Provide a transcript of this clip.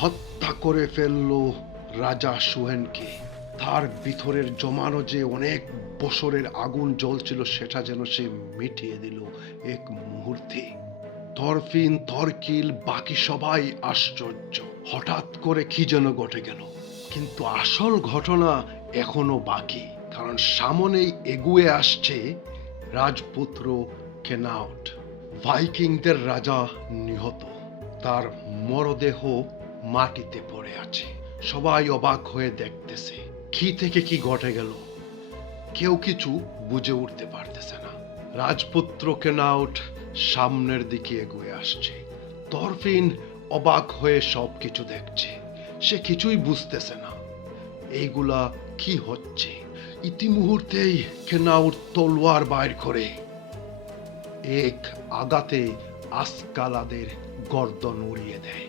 হত্যা করে ফেলল রাজা সুহেনকে। তার ভিতরের জমানো যে অনেক বছরের আগুন জ্বলছিল সেটা যেন সে মিটিয়ে দিল এক মুহূর্তে। তরফিন, তরকিল, বাকি সবাই আশ্চর্য, হঠাৎ করে কি যেন ঘটে গেল। কিন্তু আসল ঘটনা এখনো বাকি, কারণ সামনেই এগুয়ে আসছে রাজপুত্র কেনাউট। ভাইকিংদের রাজা নিহত, তার মরদেহ মাটিতে পড়ে আছে। সবাই অবাক হয়ে দেখতেছে কি থেকে কি ঘটে গেল, কেউ কিছু বুঝে উঠতে পারতেছে না। রাজপুত্র কেনাউট সামনের দিকে এগিয়ে আসছে। তরফিন অবাক হয়ে সবকিছু দেখছে, সে কিছুই বুঝতেছে না এইগুলা কি হচ্ছে। ইতিমুহূর্তেই কেনাউট তলোয়ার বাইর করে এক আঘাতে আসকালাদের গর্দন উড়িয়ে দেয়।